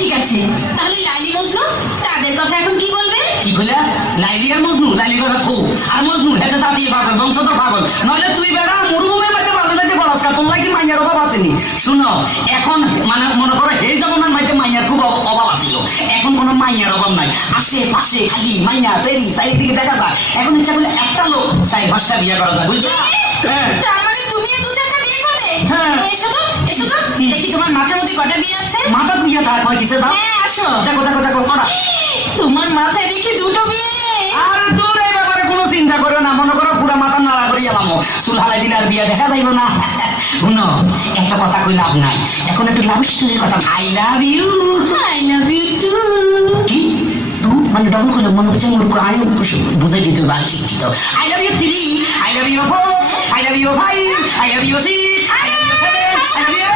ঠিক আছে, তাহলে লাইলি মজনু তাদের কথা এখন কি বলবে? কি বলে? লাইলি আর মজনু? লাইলি কথা থু, আর মজনু এটা জাতীয় পাগল, বংশধর পাগল। নইলে তুই বেড়া মরুভূমির মধ্যে বাংলাদেশে বলাস কা, তোমরা কি মাইয়ার অভাব আসেনি? শুনো, এখন মানে মনে করো এই জমানার মাইতে মাইয়ার খুব অভাব আছিল, এখন কোনো মাইয়ার অভাব নাই। আশেপাশে খালি মাইয়া সেরি চারিদিকে দেখা যায়। এখন ইচ্ছা করলে একটা লোক 4-5টা বিয়ে করা যায়, বুঝছো? হ্যাঁ। তার মানে তুমিও 2-4টা বিয়ে করবে? হ্যাঁ। এসো তো, এসো তো, দেখি তোমার মাথার মধ্যে কটা বিয়ে আছে। মাথা বিয়ে থাক হয় কিসে দাও? হ্যাঁ, আসো। দেখো দেখো দেখো কটা। তোমার মাথায় দেখি 2টো বিয়ে। আর তোর এই ব্যাপারে কোনো চিন্তা করো না, মনে করো পুরা মাথা নাড়া করে এলাম, চুল হালাই দিলে আর বিয়ে দেখা যাইব না। শুনো, একটা কথা কই লাভ নাই, এখন একটু লাভ স্টোরির কথা। I love you. I love you too. কি মানে ডবল করলে মনে হচ্ছে মূর্খ, আরে বুঝাই দিতে বাকি শিক্ষিত। I love you 3, I love you 4, I love you 5, I love you 6, I love you 7, I love you